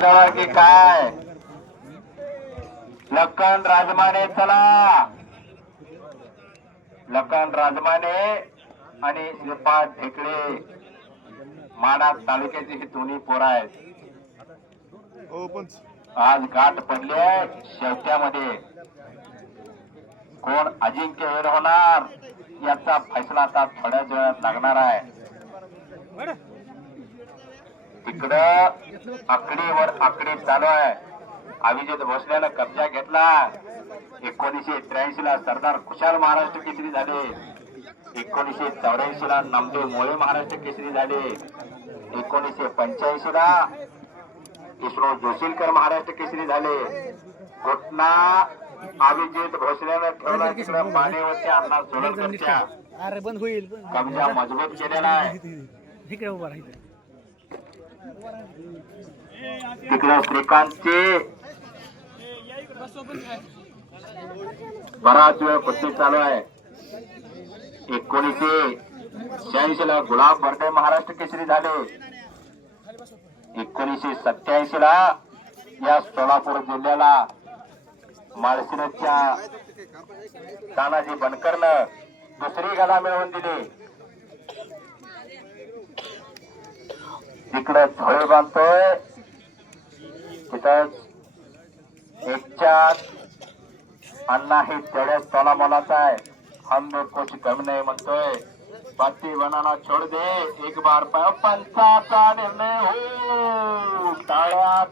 की काय लखन राजमाने चला लखन राजमाने आणि श्रीपाद ढेकळे माडा तालुक्याची ही दोन्ही पोरं आहेत. आज गाठ पडली आहे शेवट्यामध्ये. कोण अजिंक्य वीर होणार याचा फैसला आता थोड्याच वेळात लागणार आहे. तिकडं आकडीवर आकडी चालू आहे. अभिजित भोसल्यानं कब्जा घेतला. 1983 ला सरदार खुशाल महाराष्ट्र केसरी झाले. 1984 ला नामदेव मोळे महाराष्ट्र केसरी झाले. 1985 ला विष्णू जोशीलकर महाराष्ट्र केसरी झाले. घटना अभिजित भोसल्यानं ठेवला. तिकडे मानेवरच्या अण्णा सोलनकरच्या कब्जा मजबूत केलेला आहे. तिकडे श्रीकांतचे बराच वेळ कुस्ती चालू आहे. 1986 ला गुलाब बर्डे महाराष्ट्र केसरी झाले. 1987 ला या सोलापूर जिल्ह्याला माळशिरसच्या तानाजी बनकरनं दुसरी गदा मिळवून दिली. तिकडे झोळे बांधतोय तिथं एकच्यात अण्णा हे तेवढ्याच तोलामोलाचा आहे. हम कुछ कमी नाही म्हणतोय. बाती बनाना छोड़ दे एक बार पंचाचा निर्णय हो. टाळ्या